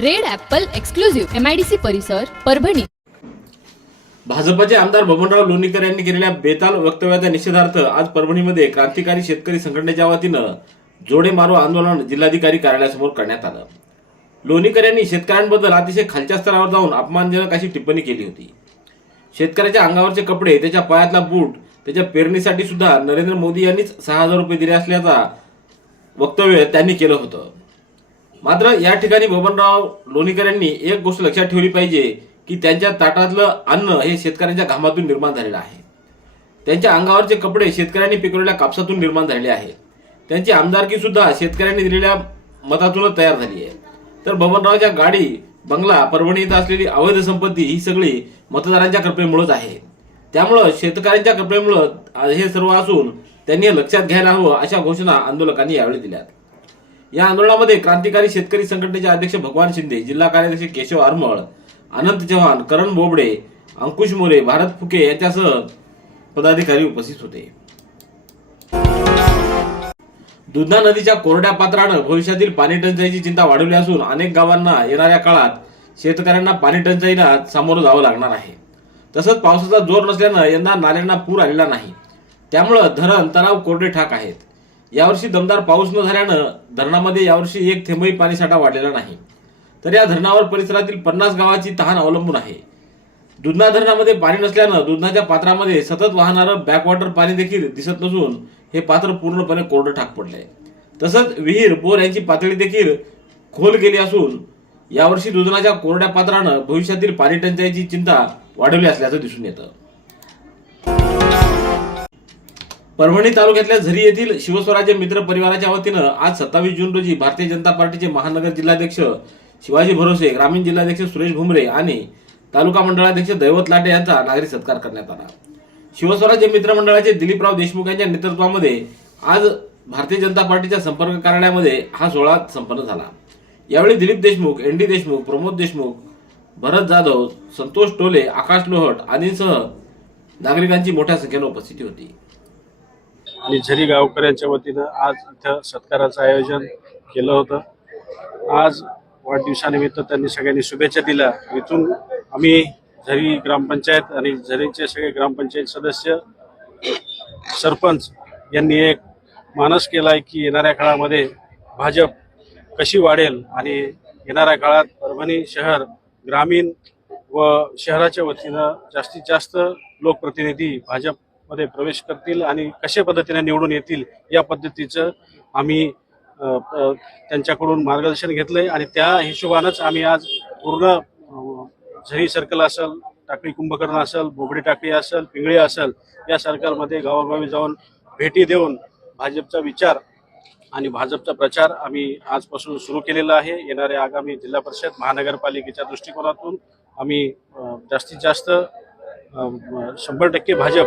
Red apple exclusive MIDC परिसर परभणी. भाजपचे आमदार बबनराव लोणीकर यांनी केलेल्या बेताल वक्तव्याच्या निषेधार्थ आज परभणीमध्ये क्रांतिकारी शेतकरी संघटनेच्या वतीनं जोडे मारो आंदोलन जिल्हाधिकारी कार्यालयासमोर करण्यात आलं. लोणीकर यांनी शेतकऱ्यांबद्दल अतिशय खालच्या स्तरावर जाऊन अपमानजनक अशी टिप्पणी केली होती. शेतकऱ्याच्या अंगावरचे कपडे त्याच्या पायातला बूट त्याच्या पेरणीसाठी सुद्धा नरेंद्र मोदी यांनीच सहा हजार रुपये दिले असल्याचा वक्तव्य त्यांनी केलं होतं. मात्र या ठिकाणी बबनराव लोणीकर यांनी एक गोष्ट लक्षात ठेवली पाहिजे की त्यांच्या ताटातलं अन्न हे शेतकऱ्यांच्या घामातून निर्माण झालेलं आहे. त्यांच्या अंगावरचे कपडे शेतकऱ्यांनी पिकवलेल्या कापसातून निर्माण झालेले आहेत. त्यांची आमदारकी सुद्धा शेतकऱ्यांनी दिलेल्या मतातूनच तयार झाली आहे. तर बबनरावच्या गाडी बंगला परभणी इथं असलेली अवैध संपत्ती ही सगळी मतदारांच्या कृपेमुळेच आहे. त्यामुळं शेतकऱ्यांच्या कृपेमुळं हे सर्व असून त्यांनी लक्षात घ्यायला हवं अशा घोषणा आंदोलकांनी यावेळी दिल्यात. या आंदोलनामध्ये क्रांतिकारी शेतकरी संघटनेचे अध्यक्ष भगवान शिंदे जिल्हा कार्याध्यक्ष केशव आरमळ अनंत चव्हाण करण बोबडे अंकुश मोरे भारत फुके यांच्यासह पदाधिकारी उपस्थित होते. दुधना नदीच्या कोरड्या पात्रानं भविष्यातील पाणी टंचाईची चिंता वाढवली असून अनेक गावांना येणाऱ्या काळात शेतकऱ्यांना पाणी टंचाईला सामोरं जावं लागणार आहे. तसंच पावसाचा जोर नसल्यानं यंदा नाल्यांना पूर आलेला नाही. त्यामुळं धरण तलाव कोरडे ठाक आहेत. यावर्षी दमदार पाऊस न झाल्यानं धरणामध्ये यावर्षी एक थेंबही पाणीसाठा वाढलेला नाही. तर या धरणावर परिसरातील पन्नास गावाची तहान अवलंबून आहे. दुधना धरणामध्ये पाणी नसल्यानं दुधनाच्या पात्रामध्ये सतत वाहणारं बॅकवॉटर पाणी देखील दिसत नसून हे पात्र पूर्णपणे कोरडं ठाक पडलंय. तसंच विहीर बोर यांची पातळी देखील खोल गेली असून यावर्षी दुधनाच्या कोरड्या पात्रानं भविष्यातील पाणी टंचाईची चिंता वाढवली असल्याचं दिसून येतं. परभणी तालुक्यातल्या झरी येथील शिवस्वराज्य मित्र परिवाराच्या वतीनं आज सत्तावीस जून रोजी भारतीय जनता पार्टीचे महानगर जिल्हाध्यक्ष शिवाजी भरोसे ग्रामीण जिल्हाध्यक्ष सुरेश भुमरे आणि तालुका मंडळाध्यक्ष दैवत लाटे यांचा नागरी सत्कार करण्यात आला. शिवस्वराज्य मित्र मंडळाचे दिलीपराव देशमुख यांच्या नेतृत्वामध्ये आज भारतीय जनता पार्टीच्या संपर्क कार्यालयामध्ये हा सोहळा संपन्न झाला. यावेळी दिलीप देशमुख एन डी देशमुख प्रमोद देशमुख भरत जाधव संतोष टोले आकाश लोहट आदींसह नागरिकांची मोठ्या संख्येनं उपस्थिती होती. आणि झरी गावकऱ्यांच्या वतीनं आज इथं सत्काराचं आयोजन केलं होतं. आज वाढदिवसानिमित्त त्यांनी सगळ्यांनी शुभेच्छा दिल्या. इथून आम्ही झरी ग्रामपंचायत आणि झरीचे सगळे ग्रामपंचायत सदस्य सरपंच यांनी एक मानस केला आहे की येणाऱ्या काळामध्ये भाजप कशी वाढेल आणि येणाऱ्या काळात परभणी शहर ग्रामीण व शहराच्या वतीनं जास्तीत जास्त लोकप्रतिनिधी भाजप मध्ये प्रवेश करतील आणि कशा पद्धतीने निवडून येतील या पद्धतीचं आम्ही त्यांच्याकडून मार्गदर्शन घेतलंय आणि त्या हिशोबानंच आम्ही आज पूर्ण झरी सर्कल असेल टाकळी कुंभकर्ण असेल बोबडी टाकळी असेल पिंगळी असेल या सर्कलमध्ये गावागावी जाऊन भेटी देऊन भाजपचा विचार आणि भाजपचा प्रचार आम्ही आजपासून सुरू केलेला आहे. येणाऱ्या आगामी जिल्हा परिषद महानगरपालिकेच्या दृष्टिकोनातून आम्ही जास्तीत जास्त शंभर टक्के भाजप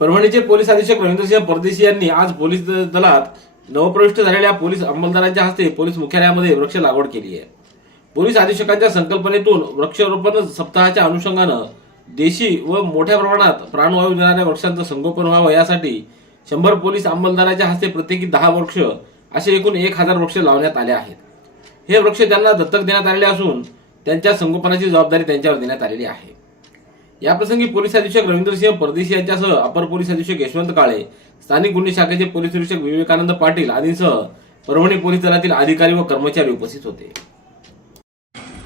परभणीचे पोलीस अधीक्षक रवींद्रसिंह परदेशी यांनी आज पोलीस दलात नवप्रविष्ट झालेल्या पोलीस अंमलदारांच्या हस्ते पोलीस मुख्यालयामध्ये वृक्ष लागवड केली आहे. पोलीस अधीक्षकांच्या संकल्पनेतून वृक्षारोपण सप्ताहाच्या अनुषंगानं देशी व मोठ्या प्रमाणात प्राणवायू देणाऱ्या वृक्षांचं संगोपन व्हावं यासाठी शंभर पोलीस अंमलदाराच्या हस्ते प्रत्येकी दहा वृक्ष असे एकूण एक हजार वृक्ष लावण्यात आले आहेत. हे वृक्ष त्यांना दत्तक देण्यात आलेले असून त्यांच्या संगोपनाची जबाबदारी त्यांच्यावर देण्यात आलेली आहे. याप्रसंगी पोलीस अधीक्षक रवींद्रसिंह परदेशी यांच्यासह अपर पोलीस अधीक्षक यशवंत काळे स्थानिक गुन्हे शाखेचे पोलीस निरीक्षक विवेकानंद पाटील आदींसह परभणी पोलीस दलातील अधिकारी व कर्मचारी उपस्थित होते.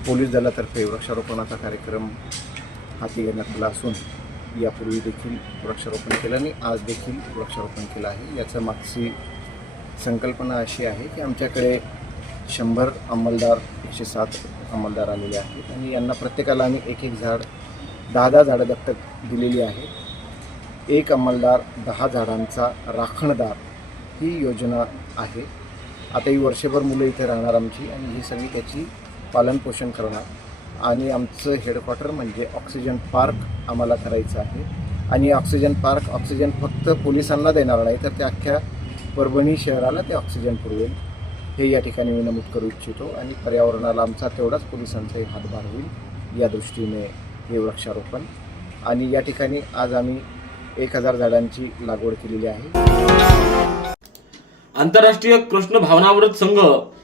पोलीस दलातर्फे वृक्षारोपणाचा कार्यक्रम हाती घेण्यात आला असून यापूर्वी देखील वृक्षारोपण केलं आणि आज देखील वृक्षारोपण केलं आहे. याचं मागची संकल्पना अशी आहे की आमच्याकडे शंभर अंमलदार एकशे सात अंमलदार आलेले आहेत आणि यांना प्रत्येकाला आम्ही एक एक झाड दहा दहा झाडं दत्तक दिलेली आहे. एक अंमलदार दहा झाडांचा राखणदार ही योजना आहे. आता ही वर्षभर मुलं इथे राहणार आमची आणि ही सगळी त्याची पालनपोषण करणार. आणि आमचं हेडक्वार्टर म्हणजे ऑक्सिजन पार्क आम्हाला करायचं आहे. आणि ऑक्सिजन पार्क ऑक्सिजन फक्त पोलिसांना देणार नाही तर त्या अख्ख्या परभणी शहराला ते ऑक्सिजन पुरवेल. हे या ठिकाणी मी नमूद करू इच्छितो आणि पर्यावरणाला आमचा तेवढाच पोलिसांचाही हातभार होईल या दृष्टीने हे वृक्षारोपण. आणि या ठिकाणी आज आम्ही एक हजार झाडांची लागवड केलेली आहे. आंतरराष्ट्रीय कृष्ण भावनामृत संघ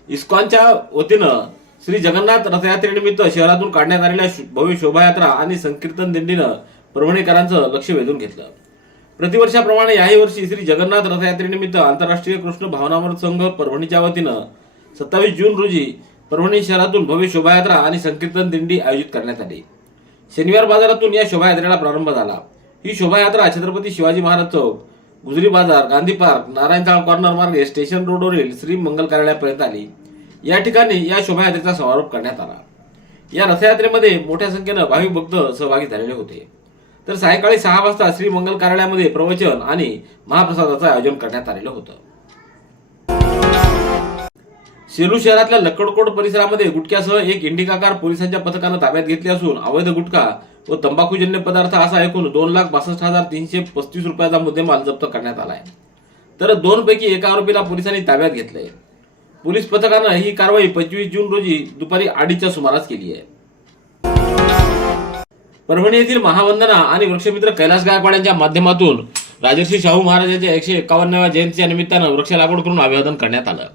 इस्कॉनच्या वतीनं श्री जगन्नाथ रथयात्रेनिमित्त शहरातून काढण्यात आलेल्या भव्य शोभायात्रा आणि संकीर्तन दिंडीनं परभणीकरांचं लक्ष वेधून घेतलं. प्रतिवर्षाप्रमाणे याही वर्षी श्री जगन्नाथ रथयात्रेनिमित्त आंतरराष्ट्रीय कृष्ण भावनामृत संघ परभणीच्या वतीनं सत्तावीस जून रोजी परभणी शहरातून भव्य शोभायात्रा आणि संकीर्तन दिंडी आयोजित करण्यात आली. शनिवार बाजारातून या शोभायात्रेला प्रारंभ झाला. ही शोभायात्रा छत्रपती शिवाजी महाराज चौक गुजरी बाजार गांधी पार्क नारायणचाळ कॉर्नर मार्गे स्टेशन रोडवरील श्री मंगल कार्यालयापर्यंत आली. या ठिकाणी या शोभायात्रेचा समारोप करण्यात आला. या रथयात्रेमध्ये मोठ्या संख्येनं भाविक भक्त सहभागी झालेले होते. तर सायंकाळी सहा वाजता श्री मंगल कार्यालयामध्ये प्रवचन आणि महाप्रसादाचं आयोजन करण्यात आलेलं होतं. सेलू शहरातल्या लक्कडकोट परिसरामध्ये गुटख्यासह एक इंडिका कार पोलिसांच्या पथकानं ताब्यात घेतली असून अवैध गुटखा व तंबाखूजन्य पदार्थ असा एकूण दोन लाख बासष्ट हजार तीनशे पस्तीस रुपयाचा मुद्देमाल जप्त करण्यात आलाय. तर दोनपैकी एका आरोपीला पोलिसांनी ताब्यात घेतलंय. पोलीस पथकानं ही कारवाई पंचवीस जून रोजी दुपारी अडीचच्या सुमारास केली आहे. परभणी येथील महावंदना आणि वृक्षमित्र कैलास गायकवाड यांच्या माध्यमातून राजर्षी शाहू महाराजांच्या एकशे एकावन्नाव्या जयंतीच्या निमित्तानं वृक्ष लागवड करून अभिवादन करण्यात आलं.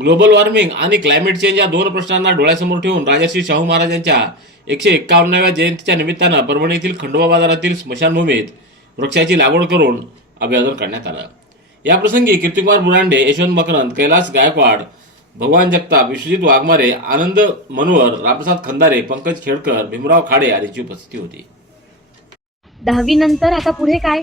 ग्लोबल वॉर्मिंग आणि क्लायमेट चेंज या दोन प्रश्नांना डोळ्यासमोर ठेवून राजर्षी शाहू महाराजांच्या एकशे एकावन्नाव्या जयंतीच्या निमित्तानं परभणी येथील खंडोबा बाजारातील स्मशानभूमीत वृक्षाची लागवड करून अभिवादन करण्यात आलं. याप्रसंगी कीर्तिकुमार बुरांडे यशवंत मकरंद कैलास गायकवाड भगवान जगताप विश्वजित वाघमारे आनंद मनोहर रामप्रसाद खंदारे पंकज खेडकर भीमराव खाडे आदींची उपस्थिती होती. दहावी नंतर आता पुढे काय?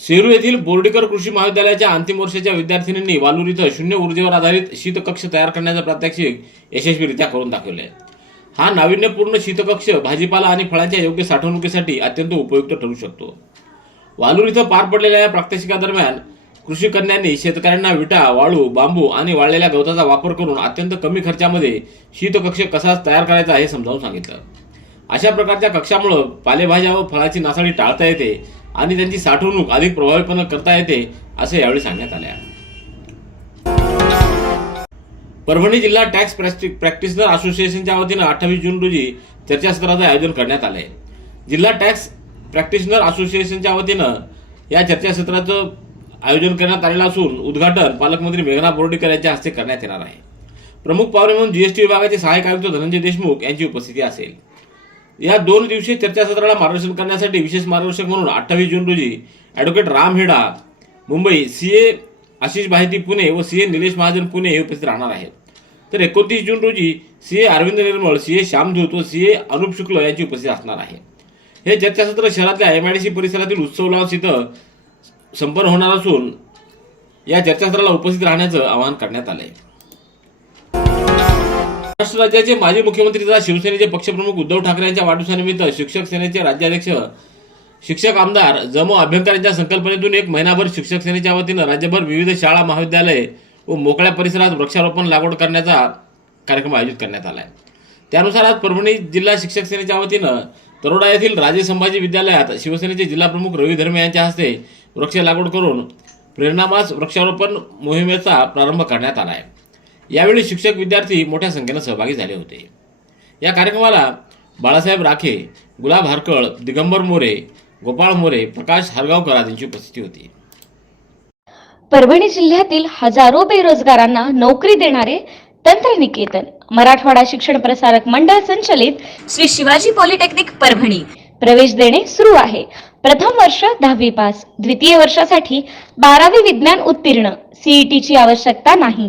सेरू येथील बोर्डीकर कृषी महाविद्यालयाच्या अंतिम वर्षाच्या विद्यार्थिनींनी वालूर इथं शून्य ऊर्जेवर आधारित शीतकक्ष तयार करण्याचा प्रात्यक्षिक यशस्वीरित्या करून दाखवले हा नाविन्यपूर्ण शीतकक्ष भाजीपाला आणि फळांच्या योग्य साठवणुकीसाठी अत्यंत उपयुक्त ठरू शकतो. वालूर इथं पार पडलेल्या या प्रात्यक्षिकादरम्यान कृषी कन्यांनी शेतकऱ्यांना विटा वाळू बांबू आणि वाळलेल्या गवताचा वापर करून अत्यंत कमी खर्चामध्ये शीतकक्ष कसा तयार करायचा हे समजावून सांगितलं. अशा प्रकारच्या कक्षामुळं पालेभाज्या व फळाची नासाडी टाळता येते आणि त्यांची साठवणूक अधिक प्रभावीपणे करता येते असे यावेळी सांगण्यात आले परभणी जिल्हा टॅक्स प्रॅक्टि- प्रॅक्टिशनर असोसिएशनच्या वतीनं अठ्ठावीस जून रोजी चर्चासत्राचं आयोजन करण्यात आलं आहे जिल्हा टॅक्स प्रॅक्टिशनर असोसिएशनच्या वतीनं या चर्चासत्राचं आयोजन करण्यात आलेलं असून उद्घाटन पालकमंत्री मेघना बोर्डीकर यांच्या हस्ते करण्यात येणार आहे. प्रमुख पाहुणे म्हणून जीएसटी विभागाचे सहाय्यक आयुक्त धनंजय देशमुख यांची उपस्थिती असेल. या दोन दिवसीय चर्चासत्राला मार्गदर्शन करण्यासाठी विशेष मार्गदर्शक म्हणून अठ्ठावीस जून रोजी advocate Ram Heda Mumbai C A Ashish Bahiti Pune व सी ए निलेश महाजन पुणे हे उपस्थित राहणार आहेत. तर एकोणतीस जून रोजी सी ए अरविंद निर्मळ सी ए श्यामधूत व सी ए अनुप शुक्ल यांची उपस्थिती असणार आहे. हे चर्चासत्र शहरातल्या एम आय डी सी परिसरातील उत्सव लॉन्स इथं संपन्न होणार असून या चर्चासत्राला उपस्थित राहण्याचं आवाहन करण्यात आलं आहे महाराष्ट्र राज्याचे माजी मुख्यमंत्री तथा शिवसेनेचे पक्षप्रमुख उद्धव ठाकरे यांच्या वाढदिवसानिमित्त शिक्षक सेनेचे राज्याध्यक्ष शिक्षक आमदार जमो अभ्यंकर यांच्या संकल्पनेतून एक महिनाभर शिक्षक सेनेच्या वतीनं राज्यभर विविध शाळा महाविद्यालय व मोकळ्या परिसरात वृक्षारोपण लागवड करण्याचा कार्यक्रम आयोजित करण्यात आला आहे त्यानुसार आज परभणी जिल्हा शिक्षक सेनेच्या वतीनं तरोडा येथील राजे संभाजी विद्यालयात शिवसेनेचे जिल्हाप्रमुख रवी धर्मे यांच्या हस्ते वृक्ष लागवड करून प्रेरणामास वृक्षारोपण मोहिमेचा प्रारंभ करण्यात आला आहे यावेळी शिक्षक विद्यार्थी मोठ्या संख्येनं सहभागी झाले होते. या कार्यक्रमाला बाळासाहेब राखे गुलाब हरकळ दिगंबर मोरे गोपाळ मोरे प्रकाश हरगावकर आदींची उपस्थिती होती. परभणी जिल्ह्यातील हजारो बेरोजगारांना नोकरी देणारे तंत्रनिकेतन मराठवाडा शिक्षण प्रसारक मंडळ संचलित श्री शिवाजी पॉलिटेक्निक परभणी. प्रवेश देणे सुरू आहे. प्रथम वर्ष दहावी पास द्वितीय वर्षासाठी बारावी विज्ञान उत्तीर्ण सीईटी ची आवश्यकता नाही.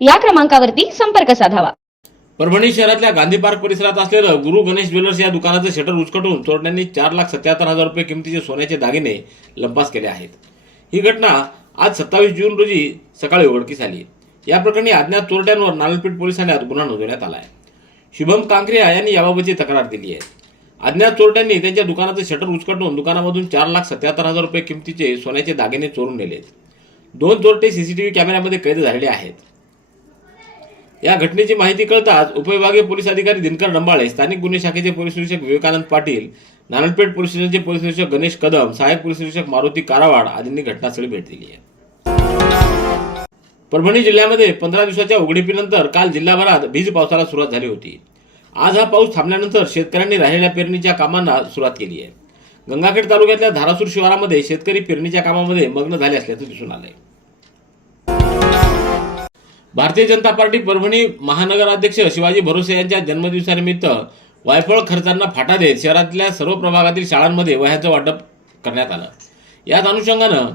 या क्रमांकावरती संपर्क साधावा. परभणी शहरातल्या गांधी पार्क परिसरात असलेलं गुरु गणेश ज्वेलर्स या दुकानाचं शटर उचकटून चोरट्यांनी चार लाख सत्याहत्तर हजार रुपये किमतीचे सोन्याचे दागिने लंपास केले आहेत. ही घटना आज सत्तावीस जून रोजी सकाळी उघडकीस आली. या प्रकरणी अज्ञात चोरट्यांवर नालपेठ पोलीस ठाण्यात गुन्हा नोंदवण्यात आला आहे शुभम कांकरिया यांनी याबाबतची तक्रार दिली आहे. अज्ञात चोरट्यांनी त्यांच्या दुकानाचं शटर उचकटून दुकानामधून चार लाख सत्याहत्तर हजार रुपये किमतीचे सोन्याचे दागिने चोरून नेलेत. दोन चोरटे सीसीटीव्ही कॅमेऱ्यामध्ये कैद झालेले आहेत. या घटनेची माहिती कळताच उपविभागीय पोलीस अधिकारी दिनकर डंबाळे स्थानिक गुन्हे शाखेचे पोलीस निरीक्षक विवेकानंद पाटील नारायणपेठ पोलीस स्टेशनचे पोलीस निरीक्षक गणेश कदम सहाय्यक पोलीस निरीक्षक मारुती कारावाड आदींनी घटनास्थळी भेट दिली आहे. परभणी जिल्ह्यामध्ये पंधरा दिवसाच्या उघडीपीनंतर काल जिल्हाभरात वीज पावसाला सुरुवात झाली होती. आज हा पाऊस थांबल्यानंतर शेतकऱ्यांनी राहिलेल्या पेरणीच्या कामांना सुरुवात केली आहे. गंगाखेड तालुक्यातल्या धारासूर शिवारामध्ये शेतकरी पेरणीच्या कामामध्ये मग्न झाले असल्याचं दिसून आलंय. भारतीय जनता पार्टी परभणी महानगराध्यक्ष शिवाजी भरोसे यांच्या जन्मदिवसानिमित्त वायफळ खर्चांना फाटा देत शहरातल्या सर्व प्रभागातील शाळांमध्ये वह्याचं वाटप करण्यात आलं. याच अनुषंगानं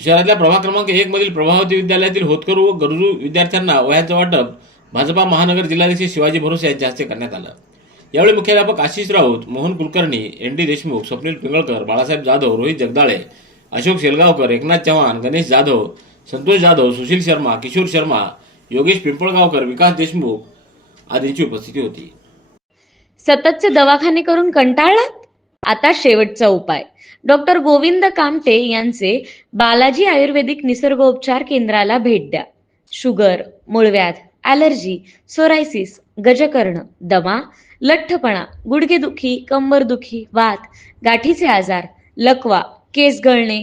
शहरातल्या प्रभाग क्रमांक एक मधील प्रभावती विद्यालयातील होतकरू व गरजू विद्यार्थ्यांना वह्याचं वाटप भाजपा महानगर जिल्हाध्यक्ष शिवाजी भरोसे यांच्या हस्ते करण्यात आलं. यावेळी मुख्याध्यापक आशिष राऊत मोहन कुलकर्णी एन डी देशमुख स्वप्नील पिंगळकर बाळासाहेब जाधव रोहित जगदाळे अशोक शेलगावकर एकनाथ चव्हाण गणेश जाधव संतोष जाधव सुशील शर्मा किशोर शर्मा योगेश पिंपळगावकर विकास देशमुख आदींची उपस्थिती होती. सततचे दवाखाने करून कंटाळलात? आता शेवटचा उपाय. डॉक्टर गोविंद कामटे यांचे बालाजी आयुर्वेदिक निसर्गोपचार केंद्राला भेट द्या. शुगर मूळव्याध ॲलर्जी सोरायसिस गजकर्ण दमा लठ्ठपणा गुडघेदुखी कंबरदुखी वात गाठीचे आजार लकवा केस गळणे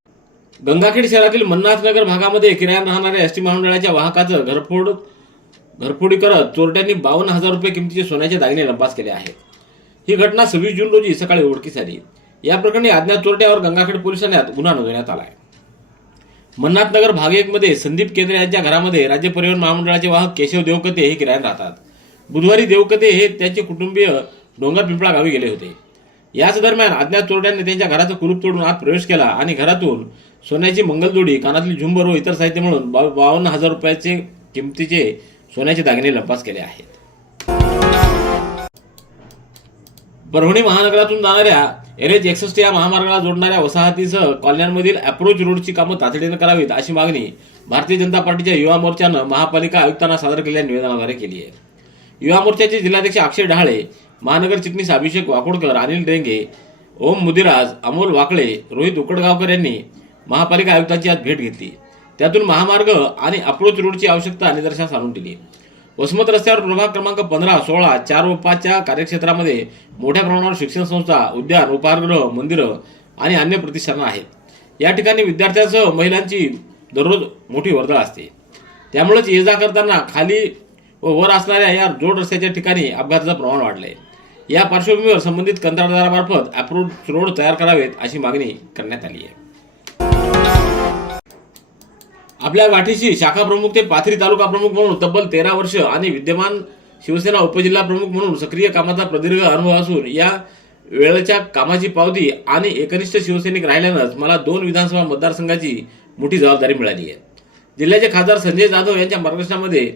Gangakhed शहरातील मन्नाथनगर भागामध्ये किरायात राहणाऱ्या एसटी महामंडळाच्या वाहकाचं घरफोड घरफोडी करत चोरट्यांनी बावन्न हजार रुपये किमतीचे सोन्याचे दागिने लंपास केले आहेत. ही घटना सव्वीस जून रोजी सकाळी उघडकीस आली. या प्रकरणी अज्ञात चोरट्यावर गंगाखेड पोलीस ठाण्यात गुन्हा नोंदवण्यात आला आहे. मन्नाथनगर भाग एक मध्ये संदीप केंद्रे यांच्या घरामध्ये राज्य परिवहन महामंडळाचे वाहक केशव देवकते हे किरायात राहतात. बुधवारी देवकते हे त्यांचे कुटुंबीय डोंगर पिंपळा गावी गेले होते. याच दरम्यान अज्ञात चोरट्यांनी त्यांच्या घराचं कुलूप तोडून आत प्रवेश केला आणि घरातून सोन्याची मंगलजोडी कानातली झुंबर व इतर साहित्य म्हणून बा बावन्न हजार रुपयाचे किमतीचे सोन्याचे दागिने लंपास केले आहेत. परभणी महानगरातून जाणाऱ्या एन एच एकसष्ट या महामार्गाला जोडणाऱ्या वसाहतीसह कॉलन्यांमधील अप्रोच रोडची कामं तातडीनं करावीत अशी मागणी भारतीय जनता पार्टीच्या युवा मोर्चानं महापालिका आयुक्तांना सादर केलेल्या निवेदनाद्वारे केली आहे. युवा मोर्चाचे जिल्हाध्यक्ष अक्षय डहाळे महानगर चिटणीस अभिषेक वाकोडकर अनिल डेंगे ओम मुदिराज अमोल वाकळे रोहित उकडगावकर यांनी महापालिका आयुक्तांची आज भेट घेतली. त्यातून महामार्ग आणि अप्रोच रोडची आवश्यकता निदर्शनास आणून दिली. वसमत रस्त्यावर प्रभाग क्रमांक पंधरा सोळा चार व पाचच्या कार्यक्षेत्रामध्ये मोठ्या प्रमाणावर शिक्षण संस्था उद्यान उपाहारगृह मंदिरं आणि अन्य प्रतिष्ठानं आहेत. या ठिकाणी विद्यार्थ्यांसह महिलांची दररोज मोठी वर्दळ असते. त्यामुळेच ये जा करताना खाली व वर असणाऱ्या या जोड रस्त्याच्या ठिकाणी अपघाताचं प्रमाण वाढलंय. या पार्श्वभूमीवर संबंधित कंत्राटदारामार्फत अप्रोच रोड तयार करावेत अशी मागणी करण्यात आली आहे. आपल्या वाठीशी शाखा प्रमुख ते पाथरी तालुका प्रमुख म्हणून तब्बल तेरा वर्ष आणि विद्यमान शिवसेना उपजिल्हा प्रमुख म्हणून सक्रिय कामाचा प्रदीर्घ अनुभव असून या वेळेच्या कामाची पावती आणि एकनिष्ठ शिवसैनिक राहिल्यानंच मला दोन विधानसभा मतदारसंघाची मोठी जबाबदारी मिळाली आहे. जिल्ह्याचे खासदार संजय जाधव यांच्या मार्गदर्शनामध्ये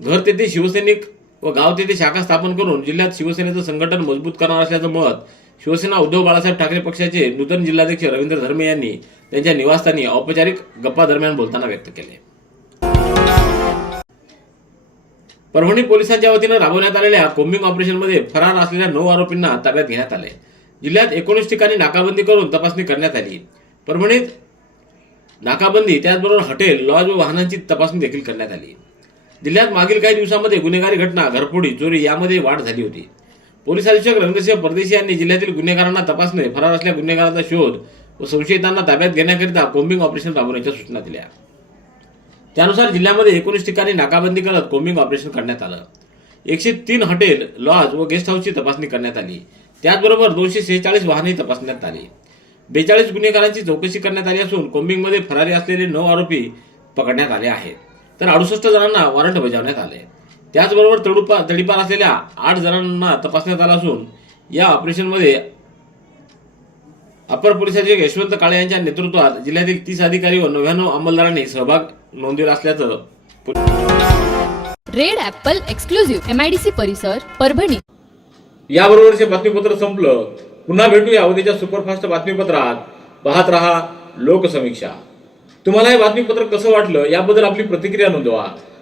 घर तेथे शिवसैनिक व गाव तेथे शाखा स्थापन करून जिल्ह्यात शिवसेनेचं संघटन मजबूत करणार असल्याचं मत शिवसेना उद्धव बाळासाहेब ठाकरे पक्षाचे नूतन जिल्हाध्यक्ष रवींद्र धर्मे यांनी त्यांच्या निवासस्थानी औपचारिक गप्पा दरम्यान बोलताना व्यक्त केले. परभणी पोलिसांच्या वतीनं राबवण्यात आलेल्या कोम्बिंग ऑपरेशनमध्ये फरार असलेल्या नऊ आरोपींना ताब्यात घेण्यात आले जिल्ह्यात एकोणीस ठिकाणी नाकाबंदी करून तपासणी करण्यात आली. परभणीत नाकाबंदी त्याचबरोबर हॉटेल लॉज व वाहनांची तपासणी देखील करण्यात आली. जिल्ह्यात मागील काही दिवसांमध्ये गुन्हेगारी घटना घरफोडी चोरी यामध्ये वाढ झाली होती. पोलीस अधीक्षक रंगसिंह परदेशी यांनी जिल्ह्यातील गुन्हेगारांना तपासणे फरार असल्या गुन्हेगारांचा शोध व संशयितांना ताब्यात घेण्याकरिता कोम्बिंग ऑपरेशन राबवण्याच्या सूचना दिल्या. त्यानुसार जिल्ह्यामध्ये एकोणीस ठिकाणी नाकाबंदी करत कोम्बिंग ऑपरेशन करण्यात आलं. एकशे तीन हॉटेल लॉज व गेस्ट हाऊसची तपासणी करण्यात आली. त्याचबरोबर दोनशे सेहेचाळीस वाहनही तपासण्यात आली. बेचाळीस गुन्हेगारांची चौकशी करण्यात आली असून कोम्बिंगमध्ये फरारी असलेले नऊ आरोपी पकडण्यात आले आहेत. तर अडुसष्ट जणांना वॉरंट बजावण्यात आले त्याचबरोबर तडुपा तडीपार असलेल्या आठ जणांना तपासण्यात आलं असून या ऑपरेशनमध्ये अपर पोलीस अधीक्षक यशवंत काळे यांच्या नेतृत्वात जिल्ह्यातील तीस अधिकारी व नव्याण्णव अंमलदारांनी सहभाग नोंदविला असल्याचं red apple exclusive M I D C परिसर परभणी. याबरोबरचे बातमीपत्र संपलं. पुन्हा भेटूया उद्याच्या सुपरफास्ट बातमीपत्रात. पाहत रहा लोकसमीक्षा. तुम्हाला हे बातमीपत्र कसं वाटलं याबद्दल आपली प्रतिक्रिया नोंदवा.